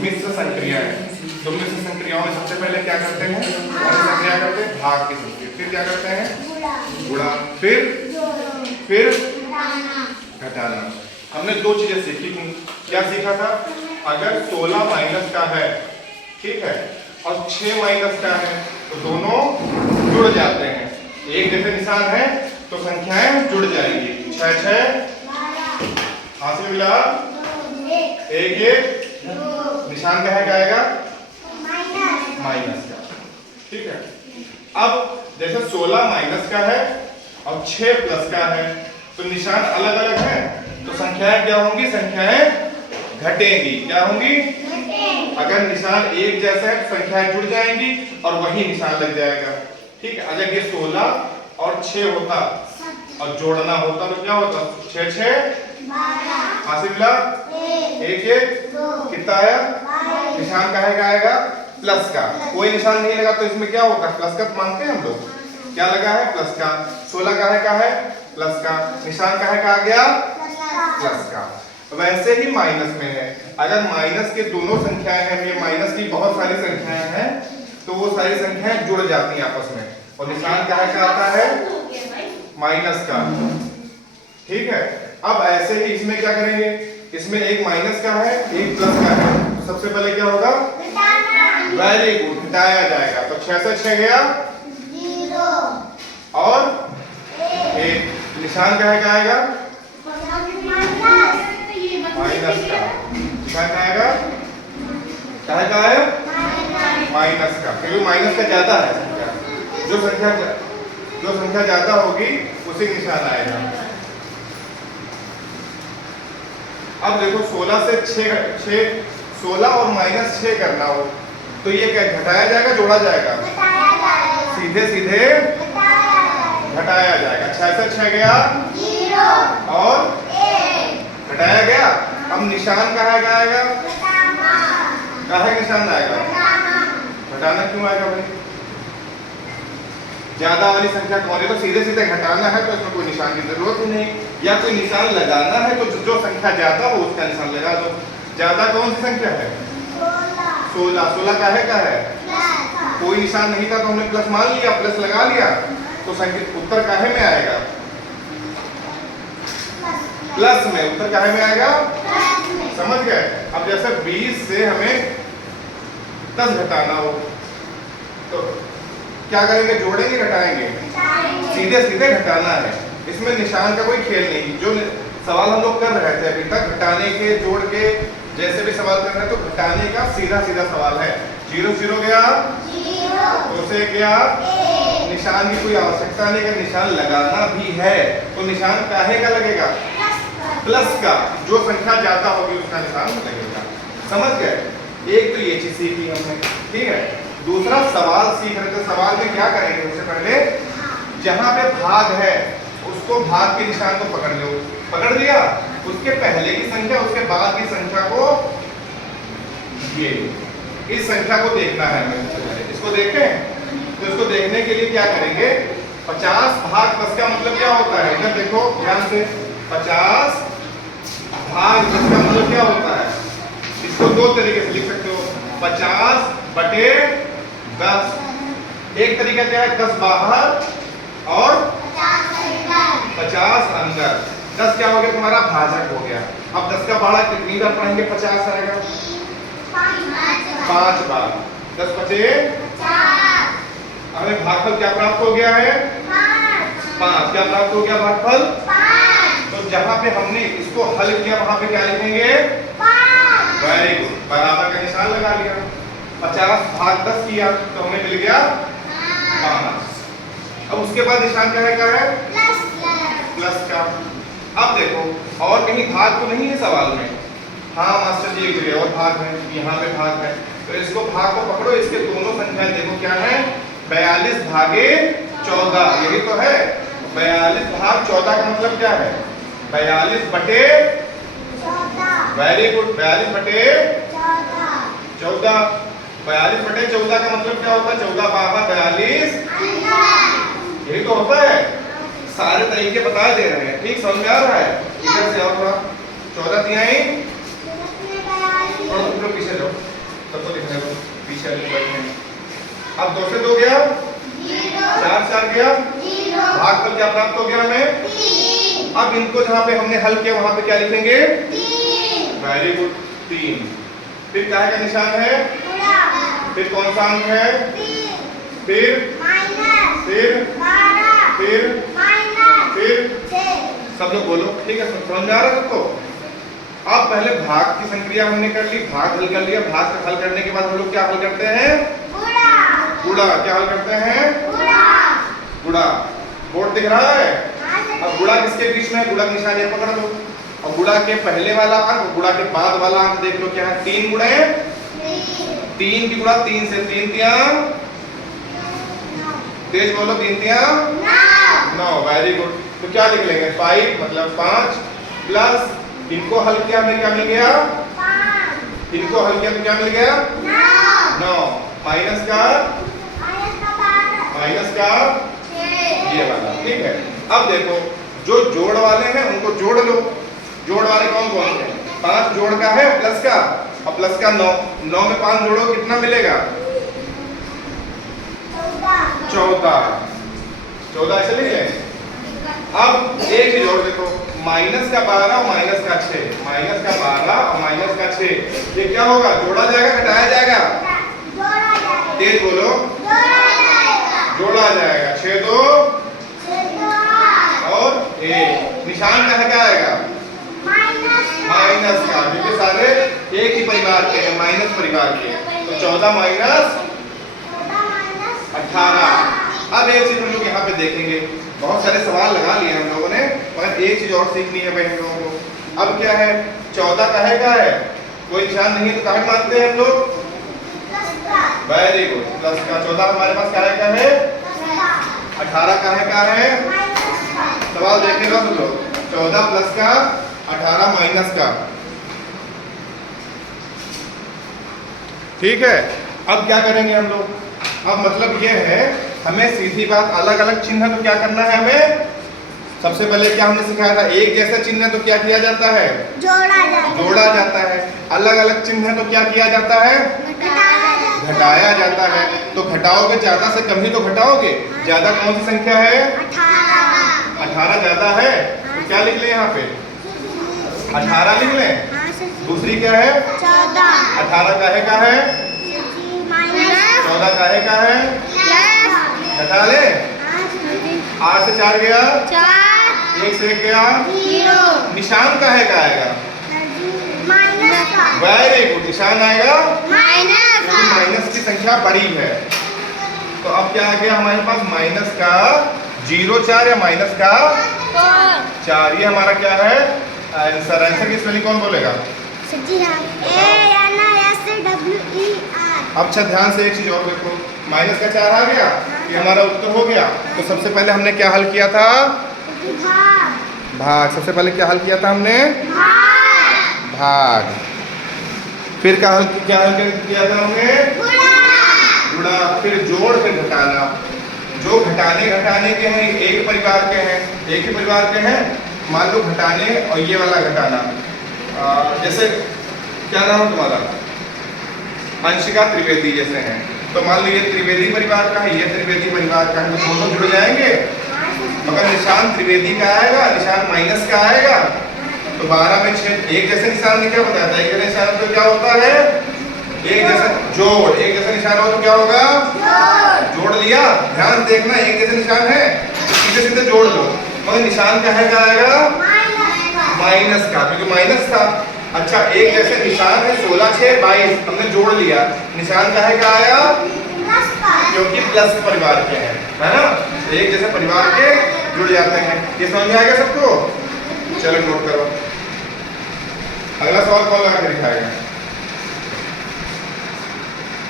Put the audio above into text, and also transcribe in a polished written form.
मिश्र संक्रियाएं। तो मिश्र संक्रियाओं में सबसे पहले क्या करते हैं, संक्रिया करते हैं भाग की संक्रिया, फिर क्या करते हैं गुणा, फिर घटाना। हमने दो चीजें सीखी थी। क्या सीखा था, अगर 16 माइनस का है, ठीक है, और 6 माइनस का है तो दोनों जुड़ जाते हैं। एक जैसे निशान है तो संख्याएं जुड़ जाएंगी। 6 6 हाथ में मिला, एक निशान का है क्या आएगा, माइनस का, ठीक है। अब जैसे 16 माइनस का है और 6 प्लस का है तो निशान अलग अलग है, तो संख्याएं क्या होंगी, संख्याएं घटेंगी। क्या होंगी, अगर निशान एक जैसा है तो संख्याएं जुड़ जाएंगी और वही निशान लग जाएगा, ठीक है। अगर ये 16 और 6 होता और जोड़ना होता तो क्या होता, 6 6 हासिल, एक कितना आया, निशान का है आएगा प्लस का। कोई निशान नहीं लगा तो इसमें क्या होगा, प्लस का मानते हैं हम लोग, क्या लगा है प्लस का। 16 का है प्लस का, निशान का है आ गया प्लस का। वैसे ही माइनस में है, अगर माइनस के दोनों संख्याएं हैं, ये माइनस की बहुत सारी संख्याएं हैं, तो वो सारी संख्याएं जुड़ जाती हैं आपस में और निशान क्या आता है माइनस का, ठीक है। अब ऐसे ही इसमें क्या करेंगे, इसमें एक माइनस का है एक प्लस का है, तो सबसे पहले क्या होगा, वेरी गुड, घटाया जाएगा। तो 6 से 6 गया 0 और एक, निशान क्या आएगा माइनस का, निशान क्या आएगा क्या है माइनस का, क्योंकि माइनस का ज्यादा है संख्या, जो संख्या ज्यादा होगी उसी निशान आएगा। अब देखो 16 से 16 और -6 करना हो तो ये क्या घटाया जाएगा जोड़ा जाएगा, सीधे सीधे घटाया जाएगा। 6 से 6 गया 0 और घटाया गया। अब निशान कहाँ आएगा, कहाँ निशान आएगा, घटाना क्यों आएगा भाई, ज्यादा वाली संख्या कौन है, तो सीधे सीधे घटाना है तो इसमें कोई निशान की जरूरत ही नहीं, या कोई निशान लगाना है तो जो संख्या ज्यादा हो उसका निशान लगा दो। ज्यादा कौन सी संख्या है, 16 का है कोई निशान नहीं था तो हमने प्लस मान लिया, प्लस लगा लिया, तो संख्या उत्तर काहे में आएगा, प्लस में, उत्तर काहे में आएगा, समझ गए। अब जैसे 20 से हमें 10 घटाना हो तो क्या करेंगे, जोड़ेंगे घटाएंगे, सीधे सीधे घटाना है, इसमें निशान का कोई खेल नहीं। जो सवाल हम लोग कर रहे थे अभी तक, घटाने के जोड़ के जैसे भी सवाल कर रहे हैं तो घटाने का सीधा सीधा सवाल है। 0 0 गया 2 से गया, निशान की कोई आवश्यकता नहीं, अगर निशान लगाना भी है तो निशान काहे का लगेगा, प्लस का, जो संख्या ज्यादा होगी उसका निशान लगेगा, समझ गए। एक तो ये चीज सीखी हमने, ठीक है। दूसरा सवाल सीख रहे थे, सवाल में क्या करेंगे, सबसे पहले जहां पे भाग है उसको भाग के निशान को पकड़ लो, पकड़ लिया, उसके पहले की संख्या उसके बाद की संख्या को, ये इस संख्या को देखना है हमें सबसे पहले। इसको देखें तो इसको देखने के लिए क्या करेंगे, 50 भाग 10 का मतलब क्या होता है, इधर देखो ध्यान से, 50 भाग 10 का मतलब क्या होता है, इसको दो तरीके से लिख सकते हो, 50 बटे 10। एक तरीका क्या है, 10 बाहर और 50 अंदर। 10 क्या हो गया तुम्हारा, भाजक हो गया। अब 10 का बाड़ा कितनी बार पढ़ेंगे, 50 आएगा 5 बार, 10 बचे 4। हमें भागफल क्या प्राप्त हो गया है, 5। क्या प्राप्त हो गया भागफल, 5। तो जहां पे हमने इसको हल किया वहां पे क्या लिखेंगे, 5। वेरी गुड, बराबर का निशान लगा लिया। 50 भाग 10 किया तो हमें मिल गया 5। अब उसके बाद निशान क्या है प्लस का। अब देखो और कहीं भाग तो नहीं है सवाल में, हाँ मास्टर जी एक जगह और भाग है, यहाँ पे भाग है, तो इसको भाग को पकड़ो, इसके दोनों संख्याएं देखो क्या है, 42 भागे 14, यही तो है। 42 भाग 14 का मतलब क्या है, 42 बटे 14। वेरी गुड, 42 बटे 14। 42 बटे 14 का मतलब क्या होता है, 14 बाबा 42, यही तो होता है। सारे तरीके बता दे रहे हैं, ठीक समझ में आ रहा है। इधर से और थोड़ा 14 तिहाई, थोड़ा पीछे जाओ। चलिए बैठे। अब 2 से 2 गया 4 4 गया, भागफल क्या प्राप्त हो गया हमें 3। अब इनको जहाँ पे हमने हल किया वहां पे क्या लिखेंगे 3। Very good 3। फिर क्या का निशान है फिर कौन सा अंक है फिर सब लोग बोलो, ठीक है, समझ में आ रहा है सबको। अब पहले भाग की संक्रिया हमने कर ली, भाग हल कर लिया, भाग का हल करने के बाद हम लोग क्या हल करते हैं गुणा। क्या हल करते हैं गुणा। बोर्ड दिख रहा है। अब गुणा किसके बीच में है, गुणा का निशान ये पकड़ लो, और गुणा के पहले वाला अंक गुणा के बाद वाला अंक देख लो क्या है 3 गुणे 3 की गुणा 3 से 3 तिया तेज बोलो 3 तिया 9। Very good. तो क्या लिख लेंगे 5 मतलब 5 प्लस इनको हल किया हमने क्या मिल गया 5। इनको हल किया तो क्या मिल गया 9 माइनस का ये वाला, ठीक है। अब देखो जो जोड़ वाले हैं उनको जोड़ लो। जोड़ वाले कौन कौन से 5 जोड़ का है प्लस का, और प्लस का 9 में 5 जोड़ो कितना मिलेगा 14 ऐसे लिख लें। अब एक ही जोड़ देखो माइनस का 12 और माइनस का 6, माइनस का 12 और माइनस का 6, ये क्या होगा जोड़ा जाएगा घटाया जाएगा तेज बोलो जोड़ा जाएगा 6 2 और 1। निशान कहाँ का आएगा माइनस का, क्योंकि सारे एक ही परिवार के हैं माइनस परिवार के, तो 14 माइनस 18। अब एक चीज हम लोग यहाँ पे देखेंगे, बहुत सारे सवाल लगा लिए हम लोगों ने, मगर एक चीज और सीखनी है भाई हम लोगों को। अब क्या है 14 काहे का है, कोई निशान नहीं है तो काहे मानते हैं हम लोग वेरी गुड प्लस का। 14 हमारे पास काहे का है 18 काहे का है। सवाल देखने का सुन लो 14 प्लस का 18 माइनस का, ठीक है। अब क्या करेंगे हम लोग, अब मतलब ये है हमें सीधी बात अलग अलग चिन्ह है तो क्या करना है हमें, सबसे पहले क्या हमने सिखाया था एक जैसा चिन्ह है तो क्या किया जाता है जोड़ा जाता है। अलग अलग चिन्ह है तो क्या किया जाता है घटाया जाता है। तो घटाओगे ज्यादा से कम ही तो घटाओगे, ज्यादा कौन सी संख्या है 18 ज्यादा है, तो क्या लिख लें यहाँ पे 18 लिख लें। दूसरी क्या है 18 काहे का है 14 काहे का है घटा ले 8 से 4 गया 1 से 1 गया 0। निशान काहे का आएगा वेरी गुड, निशान आएगा क्योंकि माइनस की संख्या बड़ी है। तो अब क्या आ गया हमारे पास माइनस का 0 4 या माइनस का 4, ये हमारा क्या है आंसर। आंसर की स्पेलिंग कौन बोलेगा अब अच्छा ध्यान से एक चीज और देखो, माइनस का 4 आ गया, ये हमारा उत्तर हो गया। तो सबसे पहले हमने क्या हल किया था भाग। सबसे पहले क्या हल किया था हमने भाग। फिर क्या हल किया था हमने गुणा, फिर जोड़, फिर घटाना। जो घटाने के हैं एक परिवार के हैं, एक ही परिवार के हैं, मान लो घटाने और ये वाला घटाना। जैसे क्या नाम है तुम्हारा अंशिका त्रिवेदी जैसे हैं, तो मान लो ये त्रिवेदी परिवार का है ये त्रिवेदी परिवार का है, तो दोनों जुड़ जाएंगे मगर निशान त्रिवेदी का आएगा, निशान माइनस का आएगा। तो 12 में 6 एक जैसे निशान ने क्या बताया था, एक जैसे निशान तो क्या होता है एक जैसा जोड़, एक जैसा निशान हो तो क्या होगा जोड़ लिया। ध्यान देखना एक जैसे निशान है तो सीधे सीधे जोड़ लो, मगर निशान क्या है क्या आएगा माइनस का, क्योंकि माइनस था। अच्छा एक जैसे निशान है 16 6 22 हमने जोड़ लिया, निशान का है क्या आया क्योंकि प्लस परिवार के हैं, है ना। तो एक जैसे परिवार के जुड़ जाते हैं। ये समझ में आ गया सबको, चलो नोट करो। अगला सवाल कौन लगा के दिखाएगा।